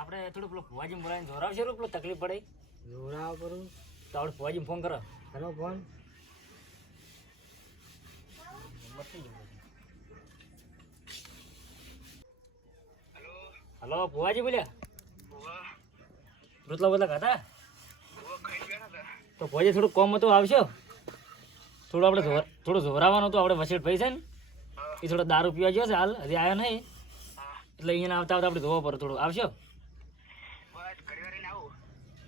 આપણે થોડું પેલો ફુવાજી બોલાવીને જોરાવશે પેલો તકલીફ પડે જોરાવ કરું તો આપણે ફુવાજી ફોન કરો ફોન હલો ફુવાજી બોલ્યા રોટલા બોટલા ખાતા તો ફુવાજી થોડું કોમ હતું આવશો થોડું આપણે થોડું જોરાવાનું હતું આપણે વસેટ ભાઈ છે ને એ થોડો દારૂ પીવા ગયો છે હાલ હજી આવ્યો નહીં એટલે અહીંયા આવતા આવતા આપણે ધોવા પડે થોડું આવશો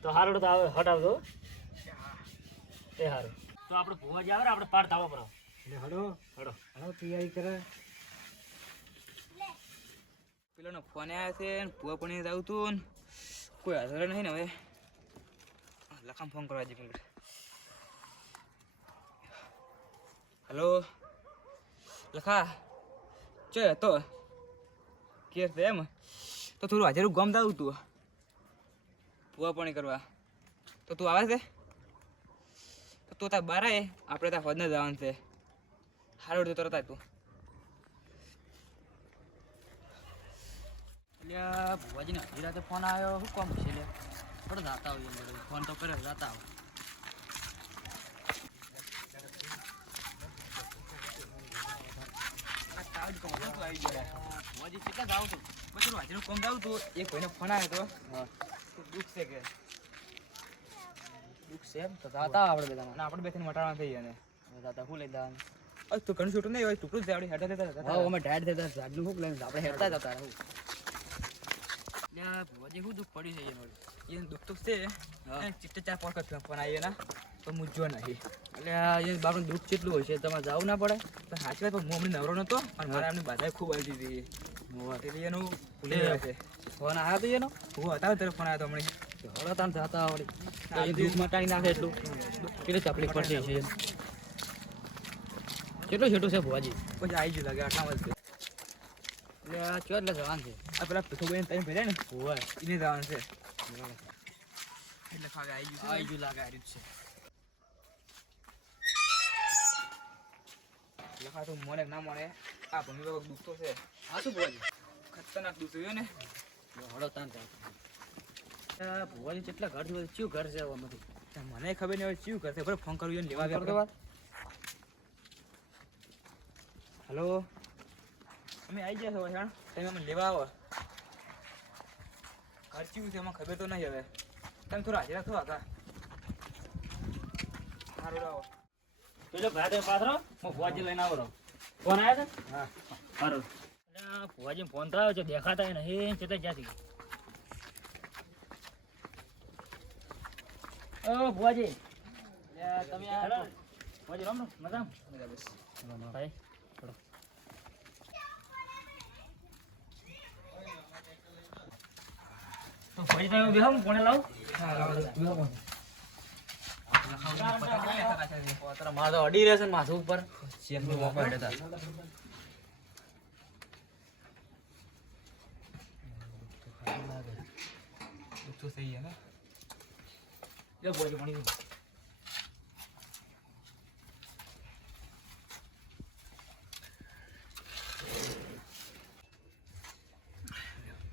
તો સારું તો આવે હટ આવજો એ સારું તો આપણે ફુવાજી આવે ને આપણે પાર તાવા પર હડો હડો હડો તૈયારી કરે પેલો ફોન આવ્યા છે ને પુआ પણ જાઉં તું કોઈ હાજર નહીં ને હવે લખામ ફોન કરવા જઈ પણ હેલો લખા ચો હતો કે એમ તો થોડું હાજર ગમ જાઉં તું પુआ પણ કરવા તો તું આવે છે તો તું ત્યાં બાર આવે આપણે ત્યાં ફોજ ને જવાનું છે સારું તો તરત તું એટલે ભુવાજીને અડધી રાતે ફોન આવ્યો શું કામ છે એટલે થોડો જાતા હોય અંદર ફોન તો કરે જાતા આવો ભુવાજી કેટલા જાવ છું પછી હાજર કોમ જાઉં તું એક ભાઈને ફોન આવ્યો તો દુઃખ છે કે દુઃખ છે એમ તો જાતા આપણે બધા અને આપણે બેસીને મટાડવા થઈ ગયા ને જાતા શું લઈ દેવાનું તું ઘણું છૂટું નહીં હોય ટુકડું જ આવડી હેઠળ હા અમે ટાયર થતા ઝાડનું શું લઈને આપણે હેરતા જતા રહું ભુવાજી શું દુઃખ પડ્યું છે એનું એને દુઃખ તો છે ચિત્તે 4-5 વખત ફોન આવી એના તો મૂંઝો નહીં એટલે એ બાપનું દુઃખ કેટલું હોય છે તમારે જવું ના પડે તો સાચી વાત હું હમણાં નવરો નતો અને મારે એમની બાધાએ ખૂબ આવી હતી એટલે એનું ભૂલી ગયો છે ફોન આવ્યો તો એનો હું હતા ત્યારે ફોન આવ્યો હમણાં હળો તાન જાતા આવડી એ દુઃખ મટાડી નાખે એટલું કેટલી તકલીફ પડશે છે કેટલું છેટું છે ભુવાજી પછી આવી ગયું લાગે આટલા વર્ષ એટલે આ ચો એટલે જવાનું છે આ પેલા પીઠુભાઈ ટાઈમ ભર્યા ને હોય એને જવાનું છે એટલે ખાગે આવી ગયું લાગે આ રીત છે લખા તો મને ના મળે આ ભૂમિ બાબત દુઃખ તો છે આ શું ભુવાજી ખતરનાક દુઃખ થયું ને હળો તાન જાતા ભુવાજી કેટલા ઘર છે ચિયું ઘર છે આમાંથી મને ખબર નહીં હવે શું કરશે બરાબર ફોન કરું એને લેવા કરો તો વાત હેલો અમે આવી ગયા છો વસાણ તમે અમને લેવા આવો ઘર ચીવું છે એમાં ખબર તો નહીં હવે તમે થોડા હાજર થો આખા સારું આવો પેલો ભાઈ પાથરો હું ભુવાજી લઈને આવો ફોન આવ્યો છે હા સારું ભુવાજી ફોન તો આવ્યો છે દેખાતા નહીં ચેતા જ્યાંથી ઓ ભુવાજી તમે ભુવાજી રામ મજા ભાઈ તો ભુવાજી તમે બેહો હું કોને લાવું મારે તો અડી રહેશે ને માથું ઉપર તો સહી હે ને લે ભુવાજી પાણી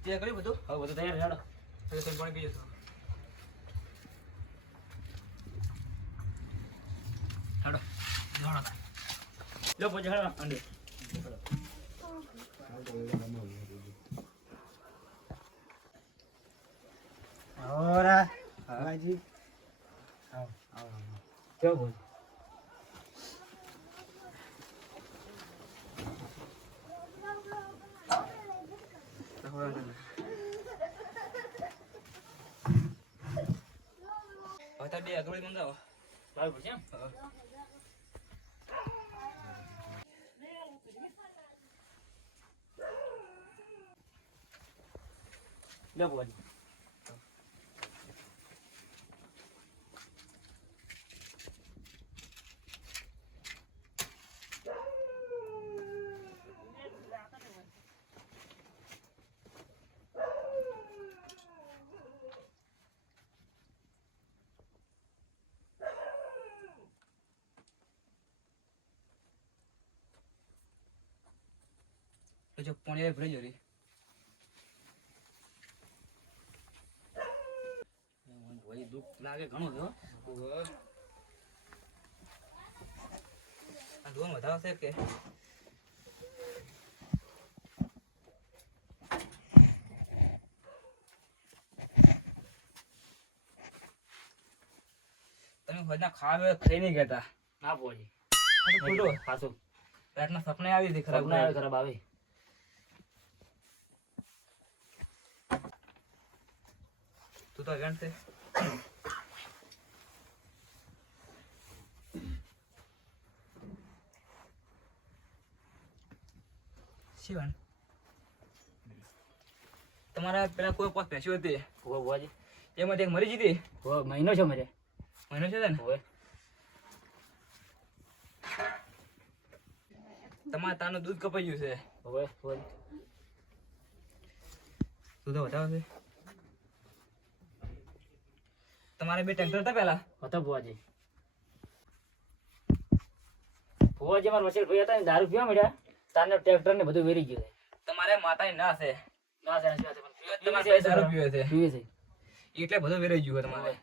તે કર્યું બધું હવે બધું તૈયાર હેડો હવે તમે પણ કહીએ તો હેડો લો ભુવાજી હેડો અંડે હોરા બાજી કેવો ભુવાજી હવે બે અગવડી મંગાવો ભાઈ ભુવાજી એમ લે ભુવાજી જો પોણી ભરી જો રે દુઃખ લાગે ઘણું છે હો. આ દોન વધારે છે કે તમે હોજના ખાવા ખાઈ નહીં ગયા ના ભુવાજી. ખોટું પાછું રાતના સપને આવી હતી ખરાબ સપના આવે ખરાબ આવે. તું તો વેણ છે શિવન તમારા પેલા કોઈ પોત ભેંસી હતી ભુવા ભુવાજી. એમાંથી એક મરી જીતી ભુવા મહિનો છે મરે. મહિનો છે ને હવે તમારા તાનું દૂધ કપાઈ ગયું છે હવે ભુવાજી. તું તો વધારે છે તમારે બે ટ્રેક્ટર હતા પેલા હતા ભુવાજી. ભુવાજી મારા વચ્ચે ભાઈ હતા ને દારૂ પીવા મળ્યા તારને ટ્રેક્ટર ને બધું વેરી ગયું છે. તમારે માતાની ના છે ના છે, ના છે, પણ પીવે તમારે છે, દારૂ પીવે છે પીવે છે. એટલે બધું વેરાઈ ગયું તમારે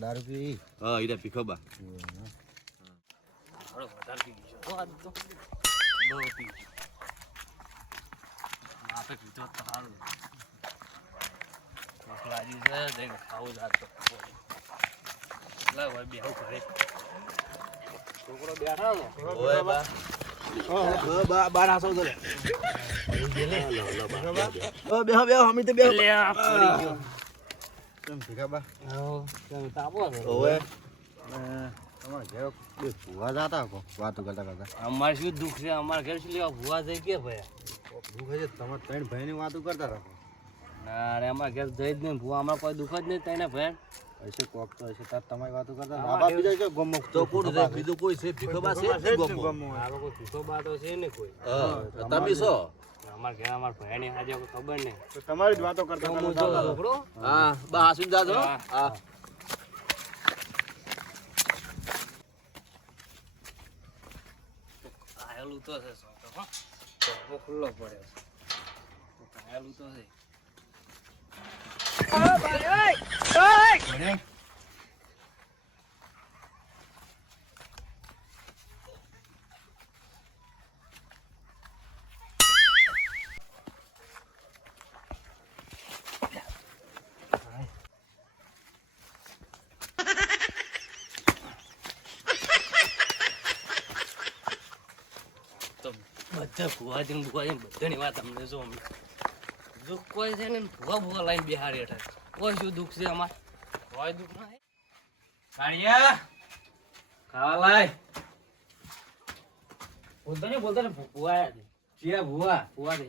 દારૂ પી હાલો, વધારે પી ગયો છે. આજ તો બહુ પી ગયો. માપે પીધો તો સારું. ભૂખ લાગી છે, જઈને ખાવું જ આજ તો. લાવ હવે બેહું ઘરે. છોકરો બેઠા છે. લે, આ પડી ગયો. હાઉ, તાપો છે. વાતો કરતા કરતા અમારે શું દુઃખ છે? અમારે ઘર શું લેવા ભૂવા થઈ કે ભાઈ? તમે ત્રણ ભાઈ ની વાતો કરતા રાખો ના રે, અમારે ઘર જઈ જ નહીં ભૂવા. અમારે કોઈ દુઃખ જ નહીં તને ભાઈ. હશે કોક તો હશે તાર તમારી વાતો કરતા આમાં બાબા કેવું- બીજા છે ગમો તો કોણ છે બીજું કોઈ છે ભીખોબા છે જ ગમો આ લોકો ભૂખો બાતો છે ને કોઈ. તમે છો અમારે ઘર અમારા ભાઈ ની હાજર ખબર નહીં. તો તમારી જ વાતો કરતા હું કરતા જો છોકરો. હા બા હાસું જાજો હા. હા કાયલું તો છે છોકરો, હો. છોકરો ખુલ્લો પડ્યો છે. કાયલું તો છે. તો બધા ભુવાજી બધાની વાત અમને જો અમે દુઃખ કોઈ છે ને ભુવા ભુવા લાઈન બિહારી હેઠળ કોઈ શું દુઃખ છે અમારે કોઈ દુઃખ ના છે. કાળિયા ખાવા લાય બોલતો ને ભુવા આયા છે. ચિયા ભુવા ભુવા છે.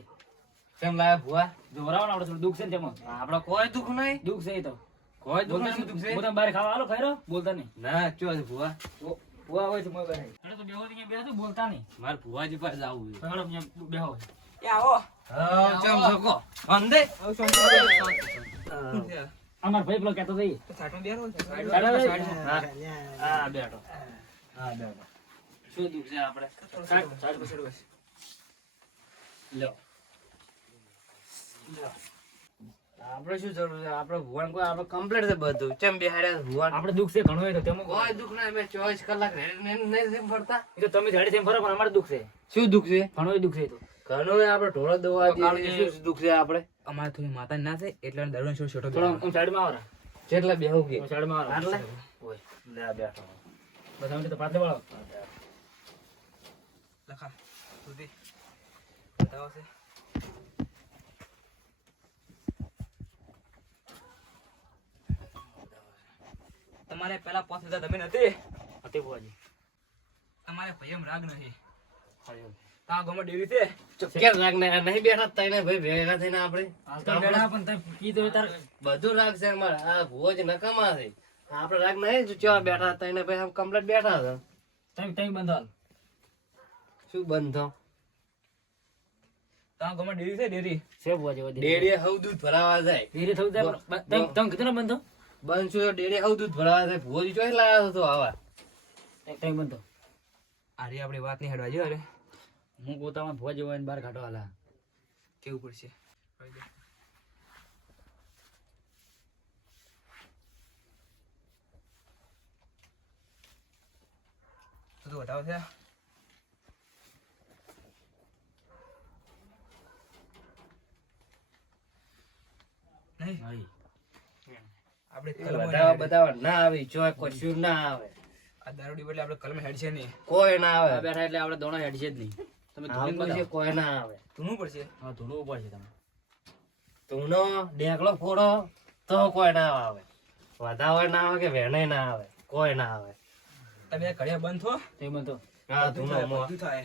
કેમ લાયા ભુવા જોરાવાનું આપણે થોડું દુઃખ છે ને તેમાં. આપડે કોઈ દુઃખ નહીં દુઃખ છે એ તો. કોઈ દુઃખ બોલતા નહીં દુઃખ છે હું તમે બહાર ખાવા આલો ખાઈ રહ્યો બોલતા નહીં. ના ચો છે ભુવા ભુવા હોય છે મોય બેઠા. અરે તો બેહો અહીંયા બેહો તો બોલતા નહીં. મારે ભુવાજી પાસે જવું છે હેડો અહીંયા બેહો. એ આવો હા ચમ સકો અંદે અમાર ભાઈ પેલો કહેતો થઈ. સાઈડમાં બેરો હા હા બેઠો. હા બેઠો. શું દુઃખ છે આપણે? લ્યો. આપણે શું જરૂર છે આપણે ભુવાન કોઈ આપણે કમ્પ્લીટ છે બધું ચમ બેહાડ્યા ભુવાન આપણે દુઃખ છે ઘણું હોય તો તેમાં કોઈ દુઃખ નહીં મેં 24 કલાક નહીં ફરતા એ તો તમે જાડી થઈને ફરો પણ અમારે દુઃખ છે. શું દુઃખ છે ઘણું દુઃખ છે એ તો. ઘણું આપણે ઢોળો દવા તો કાળજી. શું દુઃખ છે આપણે અમારે થોડી માતા ના છે એટલે દરરોજ છોટો થોડો આમ સાઈડમાં આવો. જેટલા બેહું કે આમ સાઈડમાં આવો. આટલે? ઓય. લે આ બેઠો. બસ આમ તો પાછળ વાળો. લખા સુધી બતાવો છે તમારે પેલા 5000 તમે નથી હતી ભુવાજી. તમારે ભયમ રાગ નહીં હાલ્યો. તા ગોમાં ડેરી છે કેમ રાગ નહીં બેઠા તઈને ભાઈ ભેગા થઈને આપણે હાલ તો બેઠા પણ તમે કીધું એ તાર બધું રાગ છે અમારે આ ભુવો જ નકામા છે આપણે રાગ નહીં ચેવા બેઠા તઈને ભાઈ આમ કમ્પ્લીટ બેઠા છે તમે બંધ હાલ. શું બંધ થો તા ગોમાં ડેરી છે ડેરી છે ભુવાજી વધી. ડેડીએ હવ દૂધ ભરાવા જાય ધીરે થવું જાય પણ તમે કીધું ને બંધ થો. બંધ છું ડેડીએ હવ દૂધ ભરાવા જાય ભુવોજી ચોઈ લાવ્યો હતો આવા તમે બંધ થો. આરી આપણી વાત નહીં હેડવા જો અરે હું પોતામાં ભોજ હોય ને બહાર કાઢો હાલા કેવું પડશે કહી દે. તો વધાવો છે નહીં નહીં આપણે બતાવવા બતાવવા ના આવે જો કશું ના આવે આ દારૂડી બદલે આપણે કલમ હેડ છે નહીં કોઈ ના આ આવે બેઠા એટલે આપણે દોણો હેડશે જ નહીં તમે ધૂણીને આવતું છે, બતાવો. કોઈ ના આવે ધૂણવું પડશે હા ધૂણવું પડશે તમે તુંનો ડેકલો ફોડો તો કોઈ ના આવે વધાવે ના આવે કે વેણે ના આવે કોઈ ના આવે તમે ઘડિયા બંધ થો તે બનતો હા બધું તુંનો થાય, મોં. બધું થાય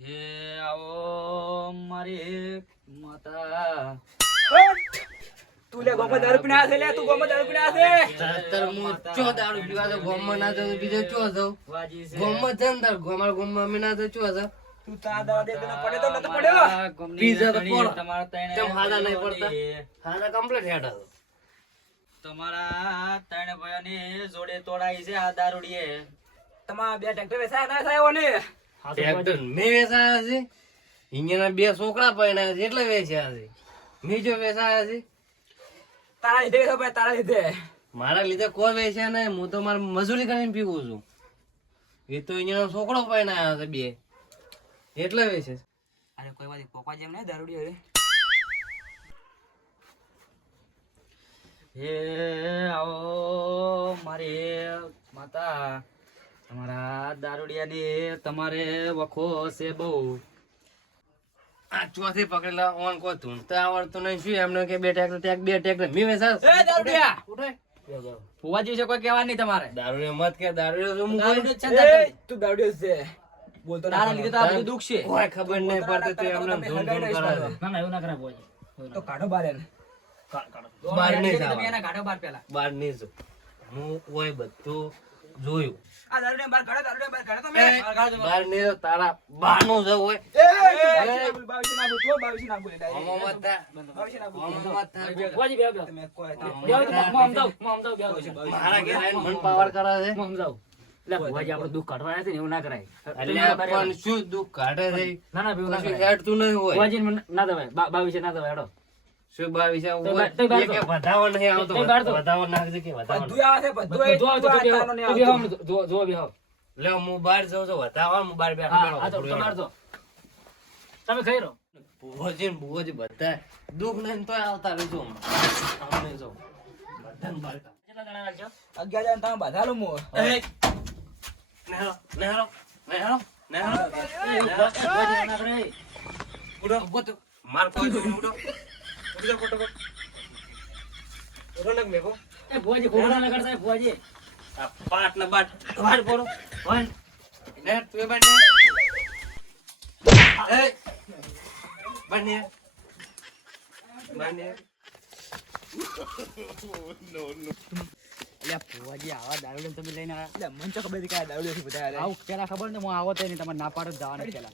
હે આવો મારી માતા તું લે ગોમાં દારૂ પીને આ છે લે તું ગોમાં દારૂ પીને આ છે તાર હું ચો દારૂ પીવા તો ગોમમાં ના જાઉં તો બીજો ચો જાઉં વાજી છે ગોમમાં છે ને તાર અમારા ગોમમાં અમે ના તો ચો જાઉં તું તા દાવા દે તને પડે તો નતો પડ્યો પીઝા તો પોળો. તમારા ત્રણે કેમ હાદા નહીં પડતા? હારા કમ્પ્લીટ હેડ હતો તમારા ત્રણ ભાઈઓની જોડે તોડાઈ છે આ દારૂડીએ તમારા બે ટ્રેક્ટર વેચાયા ના થાય ઓને ટ્રેક્ટર મેં વેચાયા છે અહીંયાના બે છોકરા પરણ્યા છે એટલે વેચ્યા છે મેં જો વેચાયા છે તારા લીધે વેચો ભાઈ તારા લીધે મારા લીધે કોઈ વેચ્યા નહીં હું તો મારી મજૂરી કરીને પીવું છું એ તો અહીંયાનો છોકરો પરણાયા છે બે એટલે વેચે છે. અરે કોઈ વાત પોપા જેમ નહીં દારૂડી હવે હે આવો મારી માતા તમારા દારૂડિયાની તમારે વખો છે બહુ આ ચોથી પકડેલા ઓન કોઈ ધૂણતા આવડતું નહીં શું એમને કે બે ટ્રેક્ટર મેં વેચાયા એ દારૂડિયા ઉઠાય. ફુવાજી છે કોઈ કહેવા નહીં તમારે દારૂ મત કે દારૂ તો હું દારૂડિયો જ છે ને એ તારે. તું દારૂડિયો છે બોલતો ના તારા લીધે તો આ બધું દુઃખ છે કોઈ ખબર નહીં પડતી તો એમને ધૂણ ધૂણ કરે છે. ના ના એવું ના કરાય ફુવાજી તો કાઢો બાર એને બહાર નહીં તમે જવાનું. એના ગાડો બાર પેલા બહાર નહીં જવું. હું ઓય બધું જોયું આ દારૂડિયા બાર કાઢો દારૂડિયા બાર કાઢો તમે બહાર નહીં જવું. તારા બહારનું જવું હોય બાવીસી ના બોલ તો બાવીસી ના બોલે ઓમો મત થા. બાવીસી ના બોલ ઓમો મત થા. ફુવાજી બેહો બેહો તમે કોઈ બેહો તો હું સમજાવું બેહો મારા ઘેર આવીને મન પાવર કરે છે હું સમજાવું એટલે ફુવાજી આપણે દુઃખ કાઢવા આવ્યા છે ને એવું ના કરાય અલ્યા પણ શું દુઃખ કાઢે છે ના ના એવું ના કશું કરાય હેડતું નહીં હોય ફુવાજી ના દવાય 22 ના દવાય હેડો શું બાવીસ હોય તઈ બહાર એ કે તો. વધાવો નહીં આવતો તઈ બહાર તો. વધાવો નાખજે કે વધાવો બધું આવે છે બધું બધું આવે તો આ બેહો તારનો નહીં બેહો આવતું. જો બેહો લે હું બહાર જાઉં છું વધાવો હું બહાર બેઠો હા આ તો તમાર તો તમે ખાઈ રહો ભુવોજી ને ભુવોજી બધા દુઃખ નહીં તોય આવતા રહેજો આમ નહીં જો બધાને બહાર કાઢો. કેટલા જણા રાખજો 11 જણ તમે બધા લો મો નેહરો નેહરો નેહરો નેહરો ફુવાજી ના કરાય ઉડો ઉભો તો માર કોઈ દો ઉડો ઉડો ફોટો ઉડો નક મેકો એ ફુવાજી ખોડા ના કરતા ફુવાજી આ પાટ ના બાટ વાડ પોરો વાડ ને તું બને એ બને બને એટલે ફુવાજી આવા દારૂ તમે લઈને આવ્યા એટલે મન તો ખબર હતી કે આ દારૂડિયો થી બધા આવું પેલા ખબર ને હું આવો તો નહીં તમારે ના પાડો જ જવાના પેલા